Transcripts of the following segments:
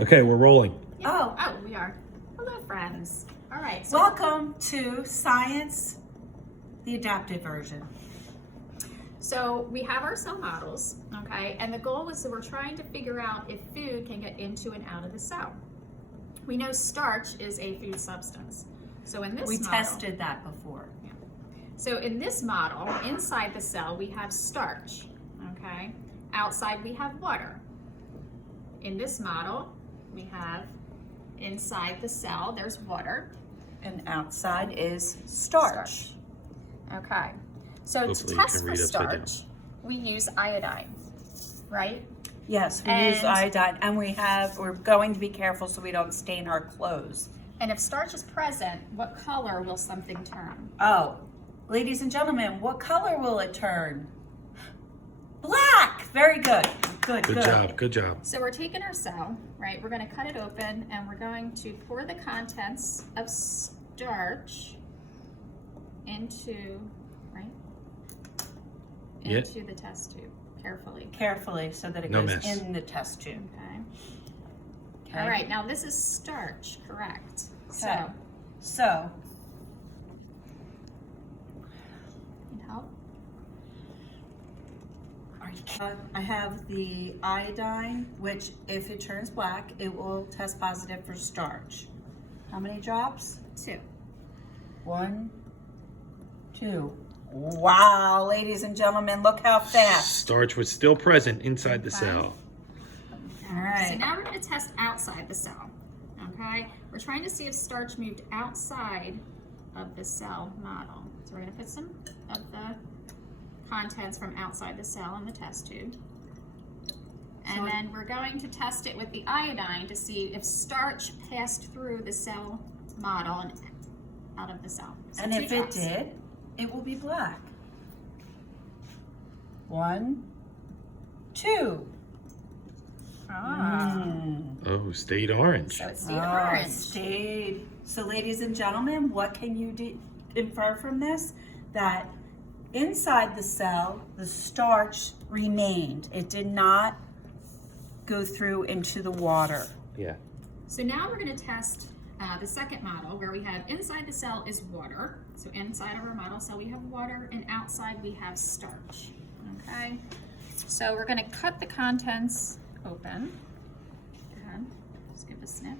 Okay, we're rolling. Oh, we are. Hello, friends. All right. So Welcome to Science, the adapted version. So we have our cell models, okay? And the goal is that we're trying to figure out if food can get into and out of the cell. We know starch is a food substance. So in this We model, tested that before. So in this model, inside the cell, we have starch, okay? Outside, we have water. In this model, we have inside the cell, there's water. And outside is starch. Okay. So Hopefully to you test can for read upside down. starch, we use iodine, right? Yes, we use And- iodine, and we're going to be careful so we don't stain our clothes. And if starch is present, what color will something turn? Oh, ladies and gentlemen, what color will it turn? Black! Very good. Good, Good job, good job. So we're taking our cell, right? We're going to cut it open and we're going to pour the contents of starch into, right? Yeah. Into the test tube, carefully. Carefully so that it No goes mess. in the test tube. Okay. Okay. All right, now this is starch, correct? Okay. So, Need help? I have the iodine, which if it turns black, it will test positive for starch. How many drops? 2. 1, 2. Wow, ladies and gentlemen, look how fast. Starch was still present inside the Okay. cell. All right. So now we're going to test outside the cell, okay? We're trying to see if starch moved outside of the cell model. So we're going to put some of the contents from outside the cell in the test tube. And then we're going to test it with the iodine to see if starch passed through the cell model and out of the cell. So And 2 if drops. it did, it will be black. 1, 2. Ah. Oh, stayed orange. So it's the Oh, orange. stayed. So, ladies and gentlemen, what can you infer from this? That inside the cell, the starch remained. It did not go through into the water. Yeah. So now we're going to test the second model where we have inside the cell is water. So inside of our model cell we have water and outside we have starch. Okay. So we're going to cut the contents open. Go ahead. Just give it a snip.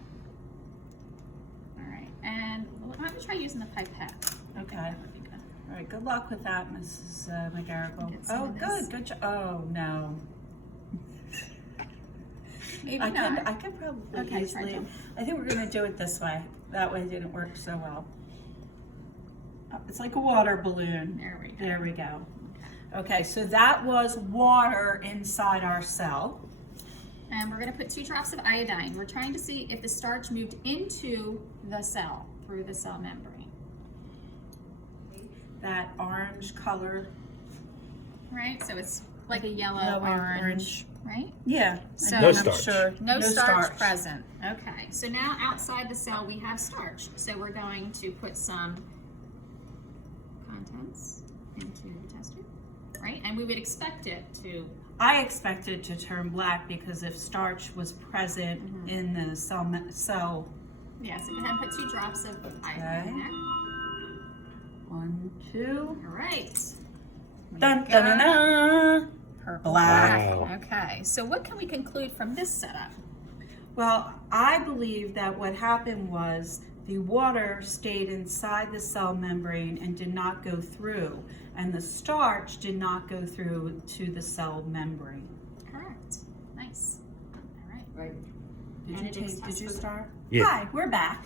All right. And why don't we try using the pipette? Okay. That would be good. All right, good luck with that, Mrs. McGarrigle. Get some Oh, of this. good job. Oh, no. Maybe I not. could probably Okay, try easily. to. I think we're going to do it this way. That way it didn't work so well. It's like a water balloon. There we go. There we go. Okay, so that was water inside our cell. And we're going to put 2 drops of iodine. We're trying to see if the starch moved into the cell through the cell membrane. That orange color. Right? So it's like a yellow Yellow, orange, right? Yeah. So- and No I'm starch. Sure, No starch present. Okay, so now outside the cell we have starch. So we're going to put some contents into the test tube, right? And we would expect it to, I expected to turn black because if starch was present in the cell. yeah, so go ahead and put 2 drops of iodine in Okay. there. 1, 2. All right. Dun, dun, dun, dun. Purple. Black. Wow. Okay, so what can we conclude from this setup? Well, I believe that what happened was the water stayed inside the cell membrane and did not go through, and the starch did not go through to the cell membrane. Correct. Nice. All right. Right. And it is Did you test- start? Yeah. Hi, we're back.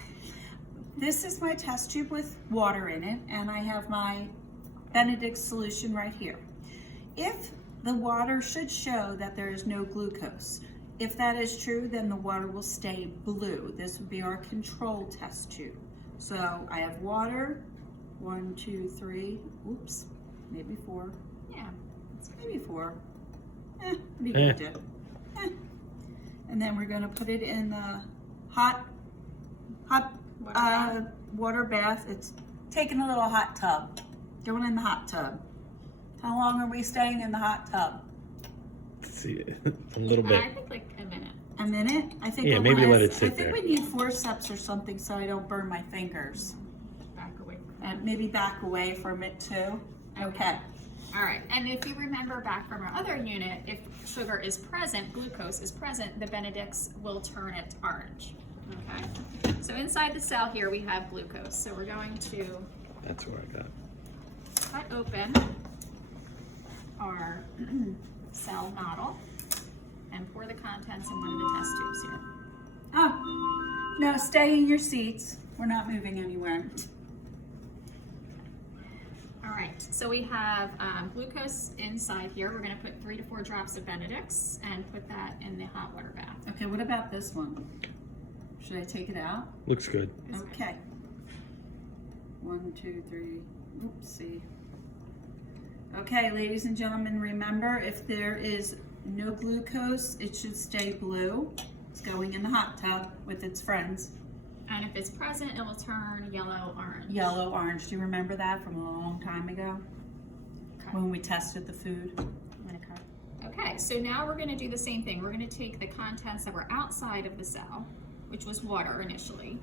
This is my test tube with water in it, and I have my Benedict solution right here. If the water should show that there is no glucose. If that is true, then the water will stay blue. This would be our control test tube. So I have water, 1, 2, 3, oops, maybe 4, Yeah. maybe 4. Be good to. And then we're gonna put it in the hot water bath. It's taking a little hot tub. Going in the hot tub. How long are we staying in the hot tub? See, a little I bit. think like a minute. A minute? I think. Yeah, maybe let it sit I think there. we need forceps or something so I don't burn my fingers. Back away from that. And maybe back away from it too. Okay. All right, and if you remember back from our other unit, if sugar is present, glucose is present, the Benedicts will turn it orange. Okay, so inside the cell here we have glucose. So we're going to That's what I got. cut open our cell model and pour the contents in one of the test tubes here. Oh, no, stay in your seats. We're not moving anywhere. All right, so we have glucose inside here. We're gonna put 3 to 4 drops of Benedicts and put that in the hot water bath. Okay, what about this one? Should I take it out? Looks good. Okay. 1, 2, 3. Oopsie. Okay, ladies and gentlemen, remember if there is no glucose, it should stay blue. It's going in the hot tub with its friends. And if it's present, it will turn yellow-orange. Yellow-orange. Do you remember that from a long time ago Okay. when we tested the food? I'm gonna cut. Okay, so now we're gonna do the same thing. We're gonna take the contents that were outside of the cell, which was water initially.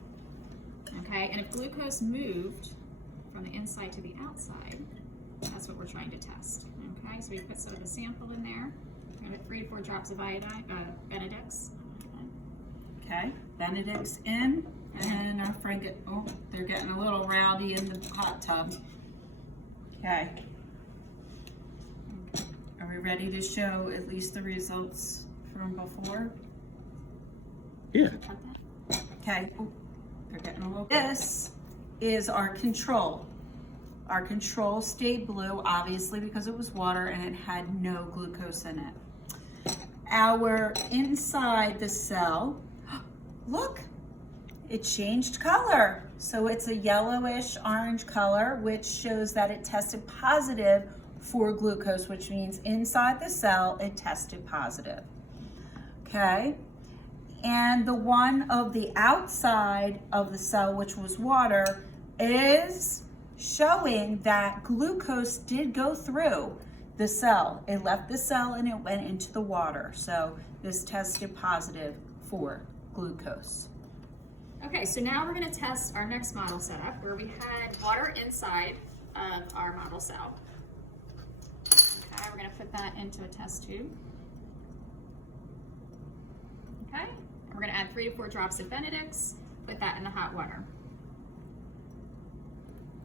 Okay, and if glucose moved from the inside to the outside, that's what we're trying to test. Okay, so we put some of the sample in there. We're gonna put 3 to 4 drops of Benedicts. Okay, Benedict's in, and our friend they're getting a little rowdy in the hot tub. Okay. Are we ready to show at least the results from before? Yeah. Cut that. Okay, they're getting a little. This is our control. Our control stayed blue, obviously because it was water and it had no glucose in it. Our inside the cell, look, it changed color. So it's a yellowish orange color, which shows that it tested positive for glucose, which means inside the cell, it tested positive. Okay. And the one of the outside of the cell, which was water, is showing that glucose did go through the cell. It left the cell and it went into the water. So this tested positive for glucose. Okay, so now we're gonna test our next model setup where we had water inside of our model cell. Okay, we're gonna put that into a test tube. Okay, and we're gonna add 3 to 4 drops of Benedicts, put that in the hot water.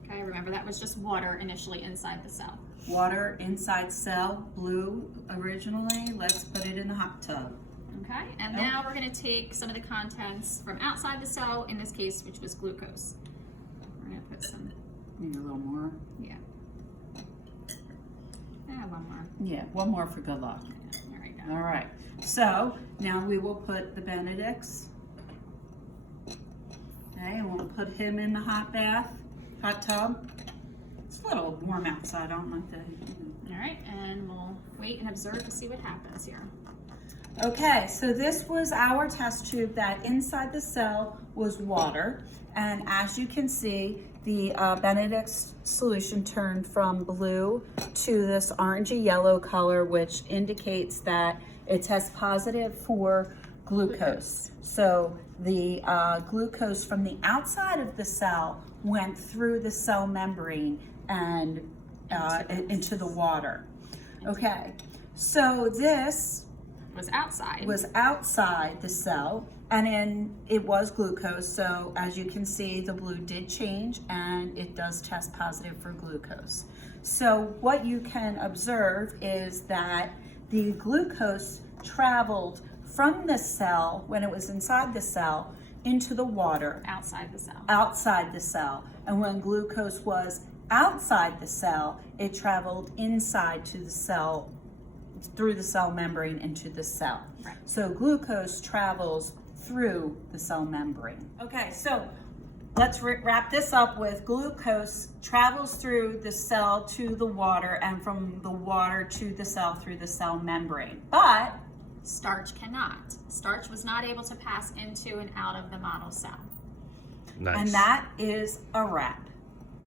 Okay, remember that was just water initially inside the cell. Water inside cell, blue originally. Let's put it in the hot tub. Okay, and now we're gonna take some of the contents from outside the cell, in this case, which was glucose. We're gonna put some, Maybe a little more. yeah. One more. Yeah, one more for good luck. There we go. All right. So now we will put the Benedicts. Okay, and we'll put him in the hot tub. It's a little warm outside. I don't like the. All right, and we'll wait and observe to see what happens here. Okay, so this was our test tube that inside the cell was water. And as you can see, the Benedict's solution turned from blue to this orangey yellow color, which indicates that it tests positive for glucose. So the glucose from the outside of the cell went through the cell membrane and into the water. Okay, so this Was outside. was outside the cell, and then it was glucose. So as you can see, the blue did change and it does test positive for glucose. So what you can observe is that the glucose traveled from the cell when it was inside the cell into the water outside the cell. outside the cell. And when glucose was outside the cell, it traveled inside to the cell, through the cell membrane into the cell. Right. So glucose travels through the cell membrane. Okay, so let's wrap this up with glucose travels through the cell to the water and from the water to the cell through the cell membrane. But Starch cannot. Starch was not able to pass into and out of the model cell. Nice. and that is a wrap.